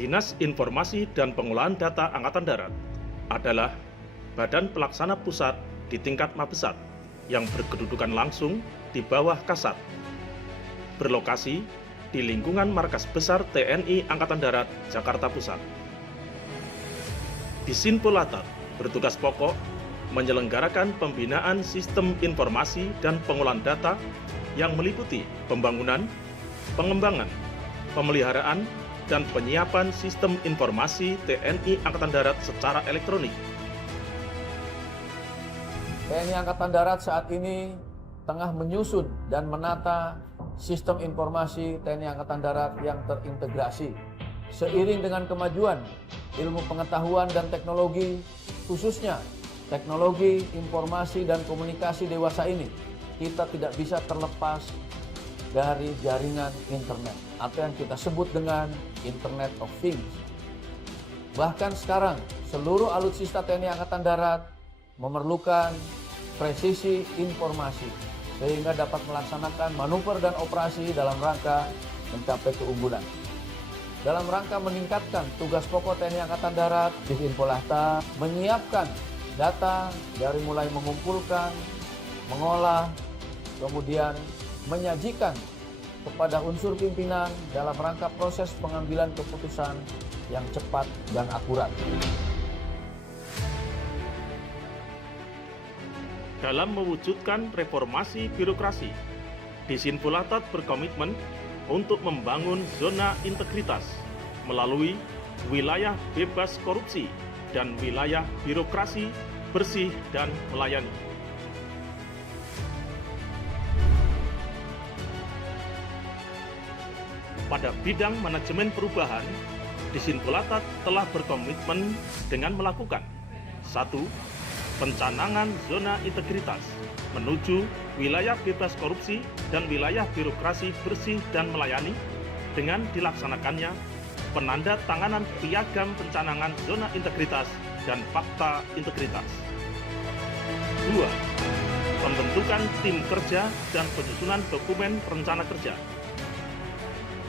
Dinas Informasi dan Pengolahan Data Angkatan Darat adalah badan pelaksana pusat di tingkat Mabesat yang berkedudukan langsung di bawah Kasat, berlokasi di lingkungan Markas Besar TNI Angkatan Darat, Jakarta Pusat. Disinpolatat bertugas pokok menyelenggarakan pembinaan sistem informasi dan pengolahan data yang meliputi pembangunan, pengembangan, pemeliharaan, dan penyiapan sistem informasi TNI Angkatan Darat secara elektronik. TNI Angkatan Darat saat ini tengah menyusun dan menata sistem informasi TNI Angkatan Darat yang terintegrasi. Seiring dengan kemajuan ilmu pengetahuan dan teknologi, khususnya teknologi informasi dan komunikasi dewasa ini, kita tidak bisa terlepas dari jaringan internet atau yang kita sebut dengan Internet of Things. Bahkan sekarang, seluruh alutsista TNI Angkatan Darat memerlukan presisi informasi sehingga dapat melaksanakan manuver dan operasi dalam rangka mencapai keunggulan. Dalam rangka meningkatkan tugas pokok TNI Angkatan Darat, Disinpolatat menyiapkan data dari mulai mengumpulkan, mengolah, kemudian menyajikan kepada unsur pimpinan dalam rangka proses pengambilan keputusan yang cepat dan akurat. Dalam mewujudkan reformasi birokrasi, Disinpolatat berkomitmen untuk membangun zona integritas melalui wilayah bebas korupsi dan wilayah birokrasi bersih dan melayani. Pada bidang manajemen perubahan, Disinpolatat telah berkomitmen dengan melakukan 1. Pencanangan zona integritas menuju wilayah bebas korupsi dan wilayah birokrasi bersih dan melayani dengan dilaksanakannya penandatanganan piagam pencanangan zona integritas dan fakta integritas. 2. Pembentukan tim kerja dan penyusunan dokumen rencana kerja.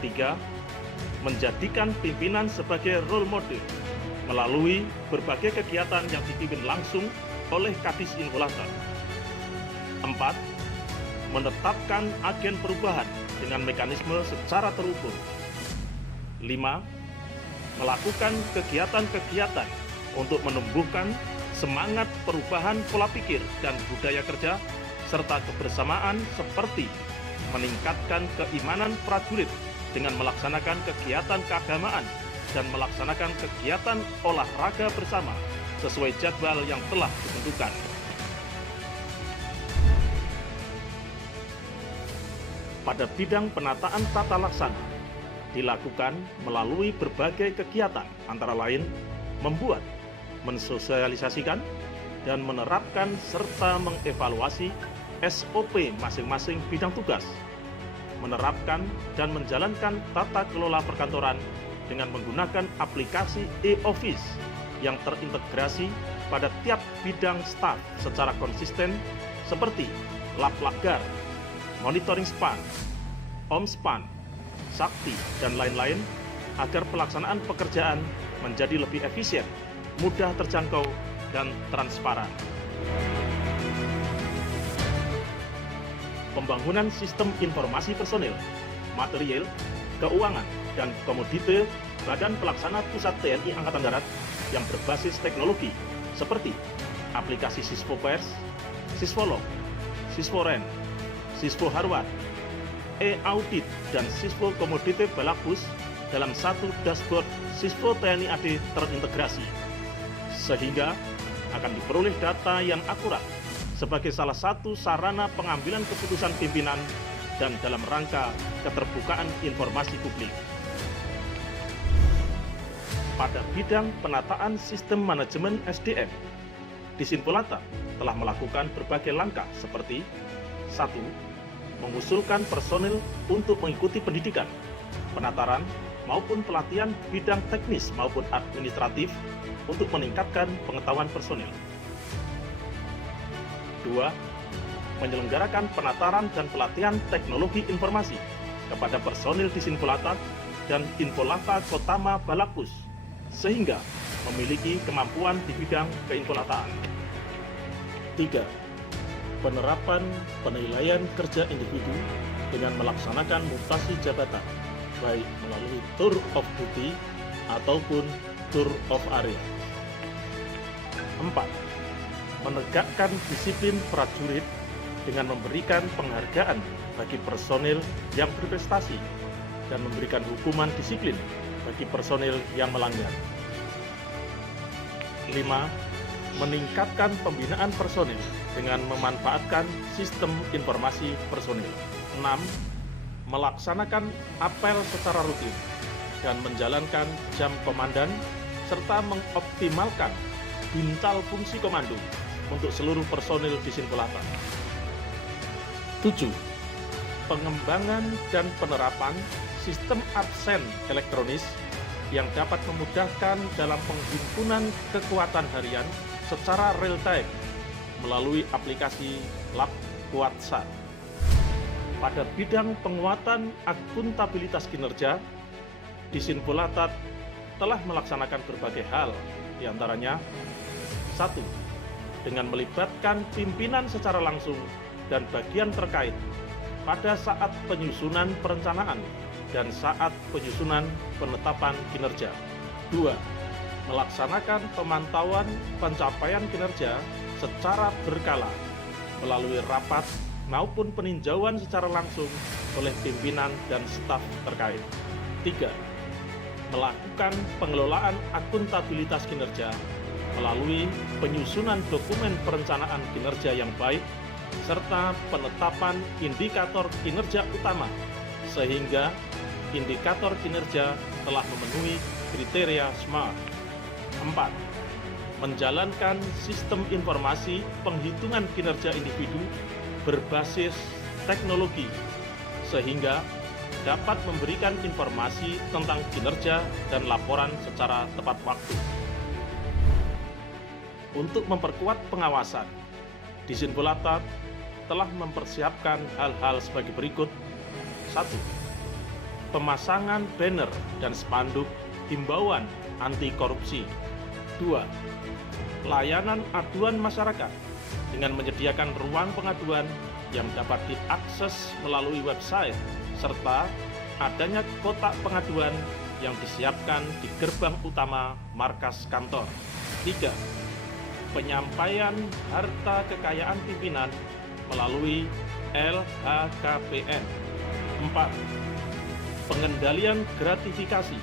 3. Menjadikan pimpinan sebagai role model melalui berbagai kegiatan yang dipimpin langsung oleh Kadisinpolatat. 4. Menetapkan agen perubahan dengan mekanisme secara terukur. 5. Melakukan kegiatan-kegiatan untuk menumbuhkan semangat perubahan pola pikir dan budaya kerja serta kebersamaan seperti meningkatkan keimanan prajurit dengan melaksanakan kegiatan keagamaan dan melaksanakan kegiatan olahraga bersama sesuai jadwal yang telah ditentukan. Pada bidang penataan tata laksana, dilakukan melalui berbagai kegiatan, antara lain membuat, mensosialisasikan, dan menerapkan serta mengevaluasi SOP masing-masing bidang tugas, menerapkan dan menjalankan tata kelola perkantoran dengan menggunakan aplikasi e-office yang terintegrasi pada tiap bidang staf secara konsisten seperti Laplagar, Monitoring Span, Omspan, Sakti, dan lain-lain agar pelaksanaan pekerjaan menjadi lebih efisien, mudah terjangkau, dan transparan. Pembangunan sistem informasi personil, material, keuangan, dan komoditi Badan Pelaksana Pusat TNI Angkatan Darat yang berbasis teknologi seperti aplikasi Sisvopers, Sisvolog, Sisvoren, Sisvo Harwat, e-audit, dan Sisvo Komoditi Balakbus dalam satu dashboard Sisvo TNI AD terintegrasi, sehingga akan diperoleh data yang akurat sebagai salah satu sarana pengambilan keputusan pimpinan dan dalam rangka keterbukaan informasi publik. Pada bidang penataan sistem manajemen SDM, Disinpolatat telah melakukan berbagai langkah seperti 1. Mengusulkan personil untuk mengikuti pendidikan, penataran, maupun pelatihan bidang teknis maupun administratif untuk meningkatkan pengetahuan personil. 2. Menyelenggarakan penataran dan pelatihan teknologi informasi kepada personil Disinpolatat dan Infolata Kotama Balakpus, sehingga memiliki kemampuan di bidang keinfolataan. 3. Penerapan penilaian kerja individu dengan melaksanakan mutasi jabatan, baik melalui tour of duty ataupun tour of area. 4. Menegakkan disiplin prajurit dengan memberikan penghargaan bagi personil yang berprestasi dan memberikan hukuman disiplin bagi personil yang melanggar. 5. Meningkatkan pembinaan personil dengan memanfaatkan sistem informasi personil. 6. Melaksanakan apel secara rutin dan menjalankan jam komandan serta mengoptimalkan bintal fungsi komando untuk seluruh personil di Sinpolata. 7. Pengembangan dan penerapan sistem absen elektronis yang dapat memudahkan dalam penghimpunan kekuatan harian secara real time melalui aplikasi LabQuatsat. Pada bidang penguatan akuntabilitas kinerja, di Sinpolata telah melaksanakan berbagai hal, diantaranya 1. Dengan melibatkan pimpinan secara langsung dan bagian terkait pada saat penyusunan perencanaan dan saat penyusunan penetapan kinerja. 2. Melaksanakan pemantauan pencapaian kinerja secara berkala melalui rapat maupun peninjauan secara langsung oleh pimpinan dan staf terkait. 3. Melakukan pengelolaan akuntabilitas kinerja melalui penyusunan dokumen perencanaan kinerja yang baik serta penetapan indikator kinerja utama sehingga indikator kinerja telah memenuhi kriteria SMART. 4. Menjalankan sistem informasi penghitungan kinerja individu berbasis teknologi sehingga dapat memberikan informasi tentang kinerja dan laporan secara tepat waktu. Untuk memperkuat pengawasan, di Sinpolata telah mempersiapkan hal-hal sebagai berikut. 1. Pemasangan banner dan spanduk himbauan anti korupsi. 2. Layanan aduan masyarakat dengan menyediakan ruang pengaduan yang dapat diakses melalui website serta adanya kotak pengaduan yang disiapkan di gerbang utama markas kantor. 3. Penyampaian harta kekayaan pimpinan melalui LHKPN. 4. Pengendalian gratifikasi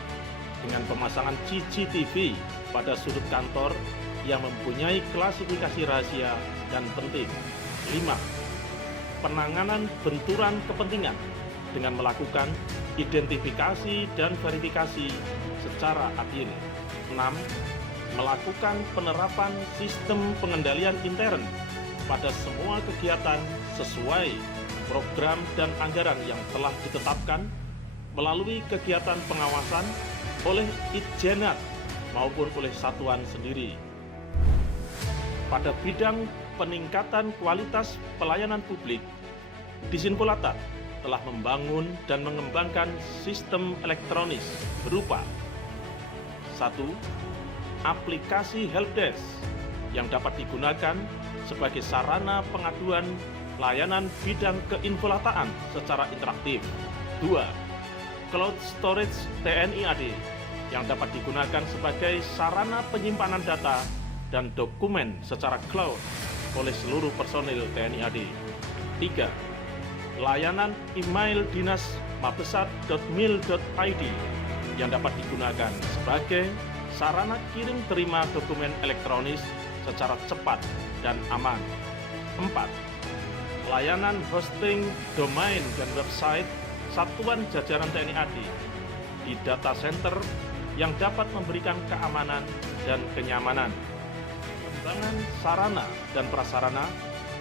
dengan pemasangan CCTV pada sudut kantor yang mempunyai klasifikasi rahasia dan penting. 5. Penanganan benturan kepentingan dengan melakukan identifikasi dan verifikasi secara adil. 6. Melakukan penerapan sistem pengendalian intern pada semua kegiatan sesuai program dan anggaran yang telah ditetapkan melalui kegiatan pengawasan oleh Itjenat maupun oleh satuan sendiri. Pada bidang peningkatan kualitas pelayanan publik, di Sinpolata telah membangun dan mengembangkan sistem elektronis berupa 1. Aplikasi helpdesk yang dapat digunakan sebagai sarana pengaduan layanan bidang keinfolataan secara interaktif. 2. Cloud Storage TNI AD yang dapat digunakan sebagai sarana penyimpanan data dan dokumen secara cloud oleh seluruh personil TNI AD. 3. Layanan email dinas mabesat.mil.id yang dapat digunakan sebagai sarana kirim terima dokumen elektronis secara cepat dan aman. 4. Layanan hosting domain dan website satuan jajaran TNI AD di data center yang dapat memberikan keamanan dan kenyamanan. Pengembangan sarana dan prasarana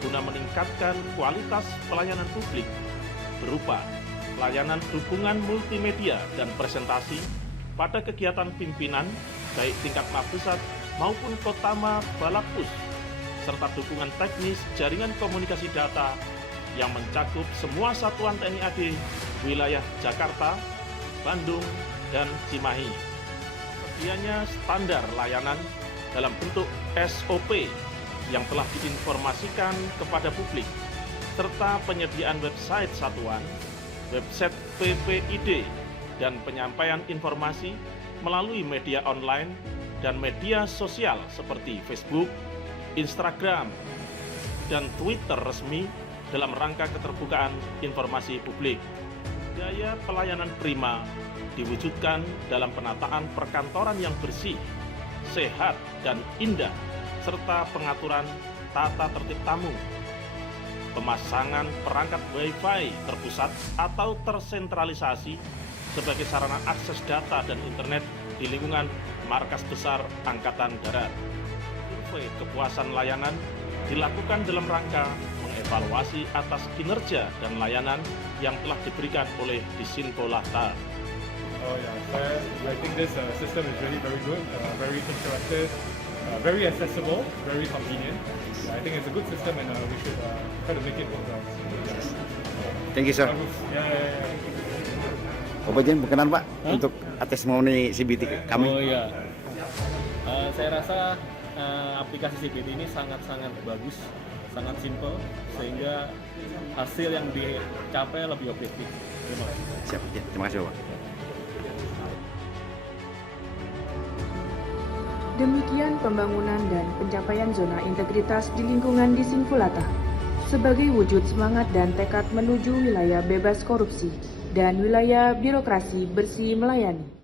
guna meningkatkan kualitas pelayanan publik berupa layanan dukungan multimedia dan presentasi pada kegiatan pimpinan baik tingkat Mabesat maupun Kotama Balakpus serta dukungan teknis jaringan komunikasi data yang mencakup semua satuan TNI AD wilayah Jakarta, Bandung, dan Cimahi. Sedianya standar layanan dalam bentuk SOP yang telah diinformasikan kepada publik, serta penyediaan website satuan, website PPID, dan penyampaian informasi melalui media online dan media sosial seperti Facebook, Instagram, dan Twitter resmi dalam rangka keterbukaan informasi publik. Gaya pelayanan prima diwujudkan dalam penataan perkantoran yang bersih, sehat, dan indah, serta pengaturan tata tertib tamu. Pemasangan perangkat Wi-Fi terpusat atau tersentralisasi sebagai sarana akses data dan internet di lingkungan Markas Besar Angkatan Darat. Survei kepuasan layanan dilakukan dalam rangka mengevaluasi atas kinerja dan layanan yang telah diberikan oleh Disinfo-Lata. Oh yeah, I think this system is really very good, very interactive, very accessible, very convenient. I think it's a good system and we should try to make it work well. Thank you, sir. Bapak Jen, berkenan Pak untuk testimoni CBT kami. Oh iya, saya rasa aplikasi CBT ini sangat-sangat bagus, sangat simpel, sehingga hasil yang dicapai lebih objektif. Terima kasih. Siap, ya, terima kasih Bapak. Demikian pembangunan dan pencapaian zona integritas di lingkungan Disinfo-Lata sebagai wujud semangat dan tekad menuju wilayah bebas korupsi dan wilayah birokrasi bersih melayani.